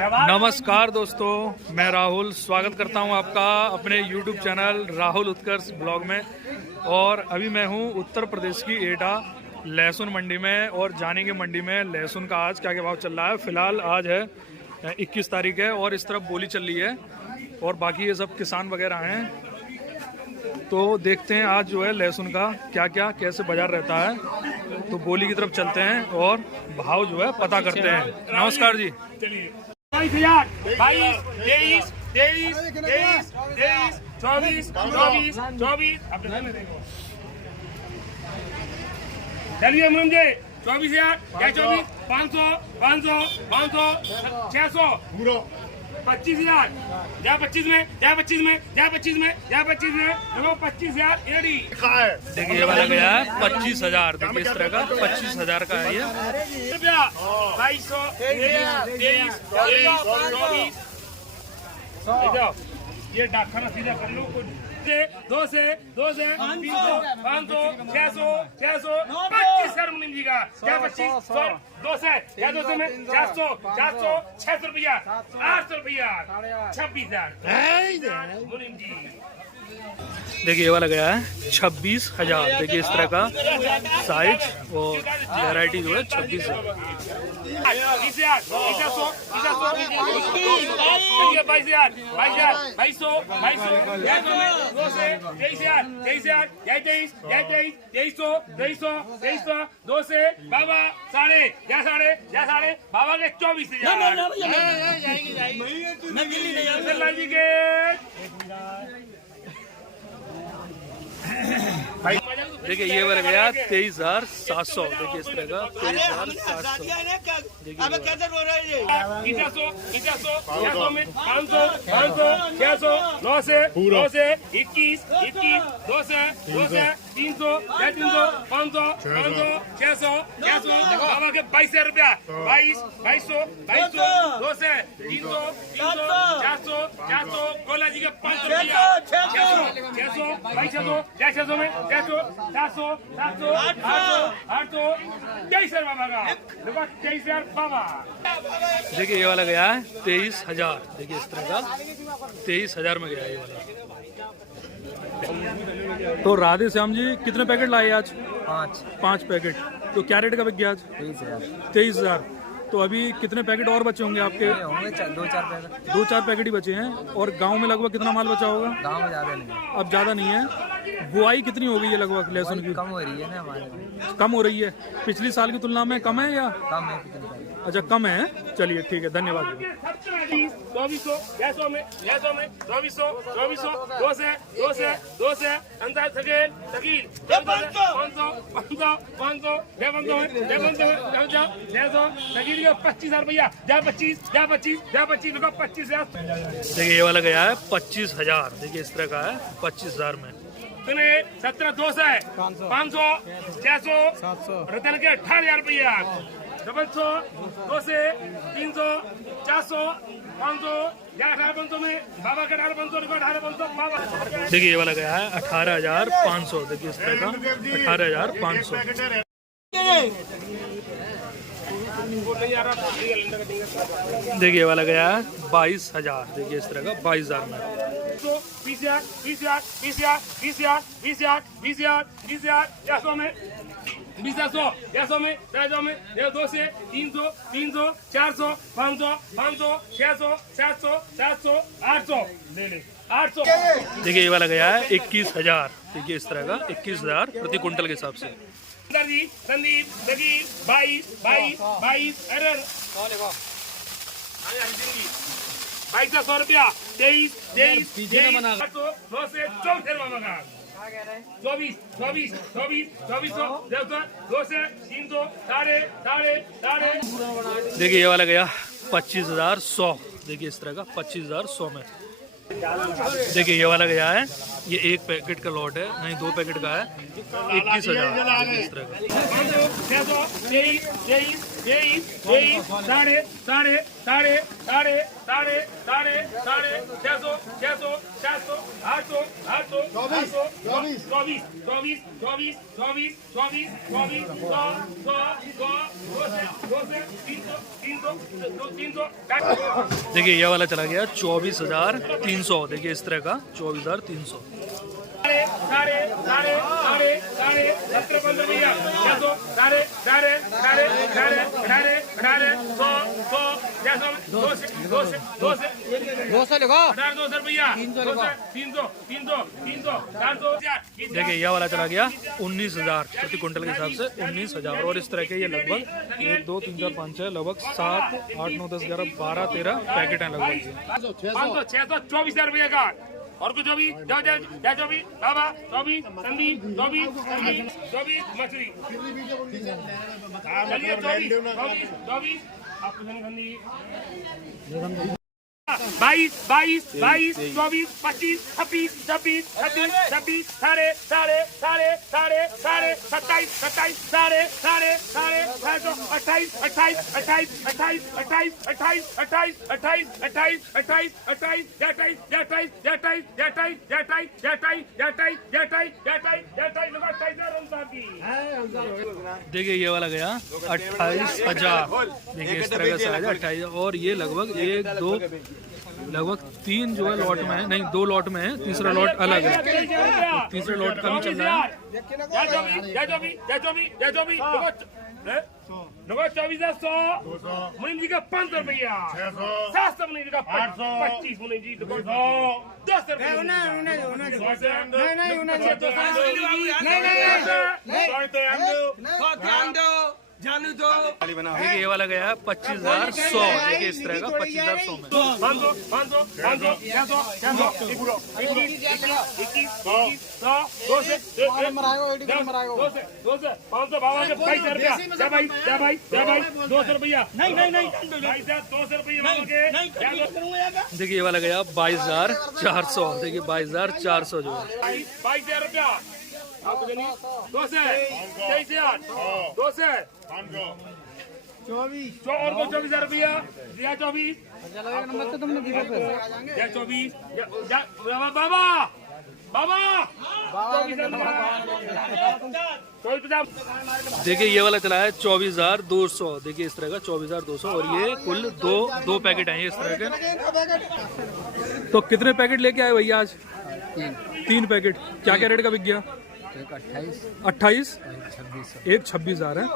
नमस्कार दोस्तों, मैं राहुल स्वागत करता हूं आपका अपने YouTube चैनल राहुल उत्कर्ष ब्लॉग में। और अभी मैं हूं उत्तर प्रदेश की एटा लहसुन मंडी में और जानेंगे मंडी में लहसुन का आज क्या क्या भाव चल रहा है। फिलहाल आज है 21 तारीख है और इस तरफ बोली चल रही है और बाकी ये सब किसान वगैरह हैं। तो देखते हैं आज जो है लहसुन का क्या क्या कैसे बाजार रहता है। तो बोली की तरफ चलते हैं और भाव जो है पता करते हैं। नमस्कार जी। 22,000, 22, 23, 23, 23, 23, 24, 24, 24, चलिए मुझे 24,000, क्या 24, 500, 500, 500, 600, 25,000, या 25 में, या 25 में, या 25 में, या 25 में, देखो 25,000 एडी देखिए ये वाला गया है 25,000। देखिए इस तरह का 25,000 का है ये। 2200, 23, 24, ये डाकखाना सीधा कर लो। 2 से 300, 500, 600, 25,000 मुनीम जी का, क्या 25, 2 से, या 200 में 400, 400, 600 रुपया, 800 रुपया, 26,000 मुनीम जी। देखिए ये वाला गया है 26,000। देखिए इस तरह का साइज और वैरायटी जो है 26,000। 20,000, 22,000, 22,000, 2 से 23,000, 23,000, 2 से बाबा साढ़े बाबा के 24,000 जी के। देखिए ये वाला गया 23,700। देखिए इस तरह का 23,700। देखिए 600 में 500, 600, 9 से 21, 2 से 300, 300, 500, 600, बाबा के 22,000 रुपया, 2200, 2 से 300, 400, गोला जी के 500 रुपया, 600, 600 में 400, 800, 23,000 बाबा का, देखो 23,000 बाबा। देखिए ये वाला गया है 23,000। देखिए इस तरह का 23,000 में गया ये वाला। तो राधे श्याम जी कितने पैकेट लाए आज? 5 पैकेट। तो क्या रेट का बिक गया आज? 23,000। तो अभी कितने पैकेट और बचे होंगे आपके? होंगे 2-4 पैकेट। 2-4 पैकेट ही बचे हैं। और गांव में लगभग कितना माल बचा होगा? गांव में ज्यादा नहीं, अब ज्यादा नहीं है। बुआई कितनी हो गई है लगभग लहसुन की? कम हो रही है ना हमारे में। कम हो रही है। पिछली साल की तुलना में कम है या? कम है कितने? अच्छा कम है। चलिए ठीक है, धन्यवाद। 2400, 600 में 2400, 2 से 500, 25,000 रुपया, जा 25,000। देखिए ये वाला गया है 25,000। देखिए इस तरह का है 25,000 में। 17, 2 से 500, 600, रतन के 18,000 रुपया, 700, 2 से 300, 400, 500, 18,500 में बाबा का 18,500, 18,500 बाबा। देखिए ये वाला गया है 18,500। देखिए इस तरह का 18,500। देखिए ये वाला गया है 22,000। देखिए इस तरह का 22,000 में। 20,000, 600 में 200 में 2 से 300, 400, 500, 600, 700, 800 ले ले 800। देखिए ये वाला गया है 21,000। देखिए इस तरह का 21,000 प्रति कुंटल के हिसाब से। संदीप, जगीर, 22, एरर 22,000 रुपया, 23, 9 से 24,000 का, 24, 2 से 300, साढ़े। देखिए ये वाला गया 25,100। देखिए इस तरह का 25,100 में। देखिए ये वाला गया है, ये 1 पैकेट का लॉट है, नहीं 2 पैकेट का है, 21,000। इस तरह का 600, 23, 23 साढ़े साढ़े साढ़े साढ़े साढ़े साढ़े साढ़े 600 600 700 800 800 24 24 24 24 24 24 24 100 100 200 300 300 देखिए ये वाला चला गया 24,300। देखिए इस तरह का 24,300। साढ़े साढ़े साढ़े साढ़े साढ़े 17 15 भैया 600 साढ़े साढ़े साढ़े साढ़े साढ़े साढ़े 100 100 600 200 देखो 200 रुपया 300 300 300 400 देखिए ये वाला चला गया 19,000 प्रति क्विंटल के हिसाब से 19,000। और इस तरह के ये लगभग 1 2 3 4 5 6 लगभग 7 8 9 10 11 12 13 पैकेट हैं लगभग। 500 600 24 रुपये का और कुछ जो भी जो भी बाबा 24 संदीप 24 मछली चलिए 24 आपको संदीप 22 22 22 24 25 26 26 26 26 साढ़े साढ़े साढ़े साढ़े साढ़े 27 27 साढ़े साढ़े साढ़े 28 28 28 28 28 28 28 28 28 28 देखिए ये वाला गया 28,000। देखिए इस तरह का साइज है 28। और ये लगभग 1 2 लगभग 3 जो है लॉट में है, नहीं 2 लॉट में है, तीसरा लॉट अलग है। तीसरे लॉट का भी चल रहा है। 24,100 मुनीम जी का 500 रुपया 700 मुनीम जी का 25 मुनीम जी 200 देखिए ये वाला गया 25,100। देखिए इस तरह का 25,100 में 500 500 500 देखिए ये वाला गया 22,400। देखिए 22,400 जो है 22,000 रुपया 24,000 रुपया 24 बाबा बाबा देखिए ये वाला चला है 24,200। देखिए इस तरह का 24,200। और ये कुल दो पैकेट हैं इस तरह के। तो कितने पैकेट लेके आए भैया आज? 3 पैकेट। क्या क्या रेट का बिक गया? 28 एक 26,000 है।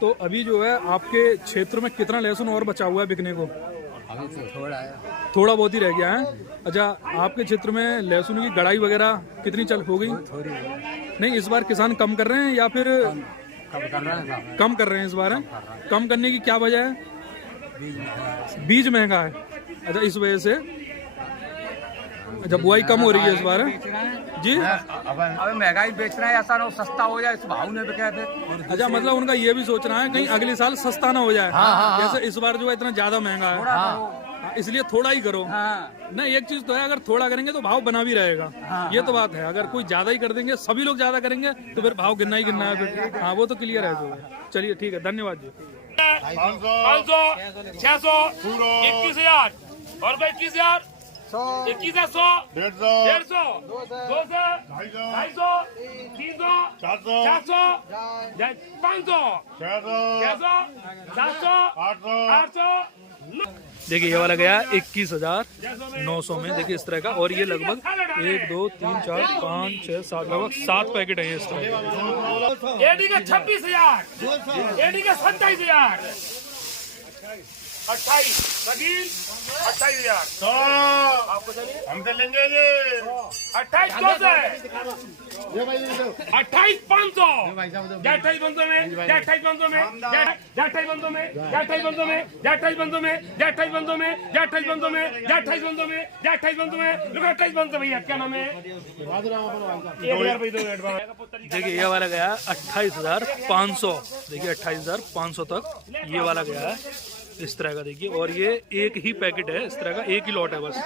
तो अभी जो है आपके क्षेत्र में कितना लहसुन और बचा हुआ है बिकने को? अभी तो थोड़ा बहुत ही रह गया है। अच्छा, आपके क्षेत्र में लहसुन की गड़ाई वगैरह कितनी चल हो गई? थोड़ी नहीं, इस बार किसान कम कर रहे हैं या फिर कम कर रहे हैं इस बार है? कम करने की क्या वजह है? बीज महंगा है। अच्छा, इस वजह से जब बुआई कम हो रही है इस बार है जी। अबे महंगाई बेच रहे हैं, ऐसा ना हो सस्ता हो जाए, इस भाव ने तो कहते। अच्छा, मतलब उनका ये भी सोच रहा है कहीं अगले साल सस्ता ना हो जाए। जैसे इस बार जो है इतना ज्यादा महंगा है, इसलिए थोड़ा ही करो। ना एक चीज तो है, अगर थोड़ा करेंगे तो भाव बना भी रहेगा। ये तो बात है। अगर कोई ज्यादा ही कर देंगे, सभी लोग ज्यादा करेंगे तो फिर भाव गिनना ही गिनना है फिर। हाँ, वो तो क्लियर है जो है। चलिए ठीक है, धन्यवाद जी। 500 600 21,000 और 21,000 21,100 150 200 250 300 400 500 600 700 800। देखिए ये वाला गया 21,900 में। देखिए इस तरह का। और ये लगभग 1 2 3 4 5 6 7 लगभग 7 पैकेट है इस तरह। एडी का 26,000 एडी का 27,000 28 सगीर 28,000 आपको हमसे लेंगे ये 28 200 28 500 28 500 में 28 500 में 28 500 में 28 500 में 28 500 में 28 500 में 28 500 में 28 500 में 28 500 में 28 500 भैया क्या नाम है? देखिए ये वाला गया 28,500। देखिए 28,500 तक ये वाला गया है इस तरह का। देखिए, और ये एक ही पैकेट है इस तरह का, एक ही लॉट है बस।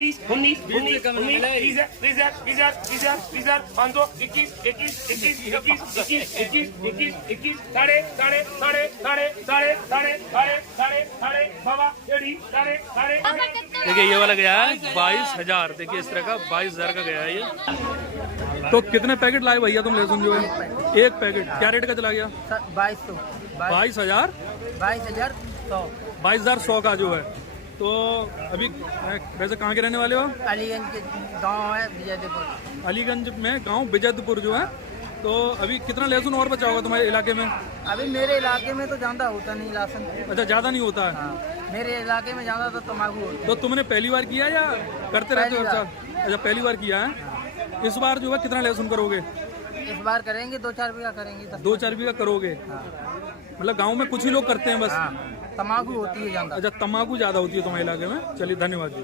19 19 19 20 500 21 21 21 21 21 21 21 21 साढ़े साढ़े साढ़े साढ़े साढ़े साढ़े साढ़े साढ़े साढ़े बाबा एडी साढ़े साढ़े। देखिए ये वाला गया है 22,000। देखिए इस तरह का 22,000 का गया है ये। तो कितने पैकेट लाए भैया तुम लहसुन जो है? एक पैकेट क्या रेट का चला गया? 2200 22,000 22,100 का जो है। तो अभी वैसे कहाँ के रहने वाले हो? अलीगंज के गांव है विजयपुर। अलीगंज में गांव विजयपुर जो है। तो अभी कितना लहसुन और बचा होगा तुम्हारे इलाके में? अभी मेरे इलाके में तो ज्यादा होता नहीं लहसुन। अच्छा ज़्यादा नहीं होता है। हाँ, मेरे इलाके में ज्यादा तो तम्बाकू होता है। तो तुमने पहली बार किया या करते रहते हो हर साल? अच्छा पहली बार किया है। इस बार जो है कितना लहसुन करोगे? इस बार करेंगे 2-4 बीघा करेंगे। 2-4 बीघा करोगे? मतलब गांव में कुछ ही लोग करते हैं बस। तम्बाकू होती है ज्यादा। अच्छा तम्बाकू ज़्यादा होती है तुम्हारे इलाके में। चलिए धन्यवाद जी।